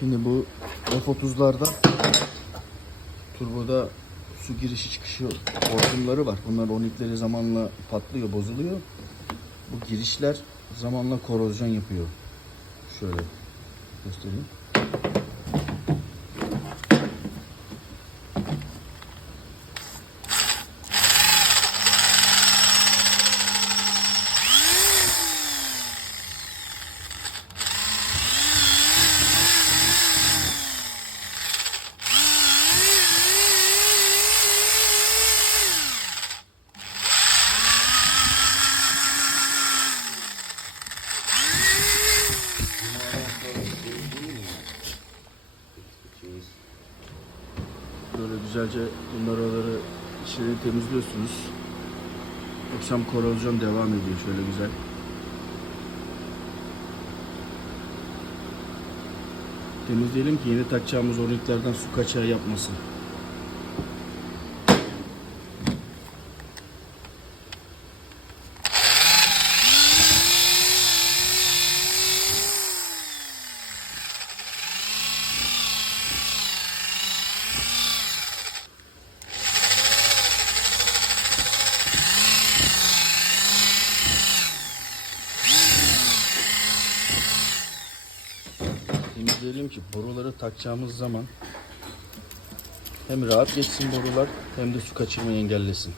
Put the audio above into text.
Şimdi bu F30'larda turboda su girişi çıkışı hortumları var. Bunlar onikleri zamanla patlıyor, bozuluyor. Bu girişler zamanla korozyon yapıyor. Şöyle göstereyim. Böyle güzelce bunları oraları içeri temizliyorsunuz. Akşam korozyon devam ediyor şöyle güzel. Temizleyelim ki yeni takacağımız oniklerden su kaçağı yapmasın. Temizleyelim ki boruları takacağımız zaman hem rahat geçsin borular hem de su kaçırmayı engellesin.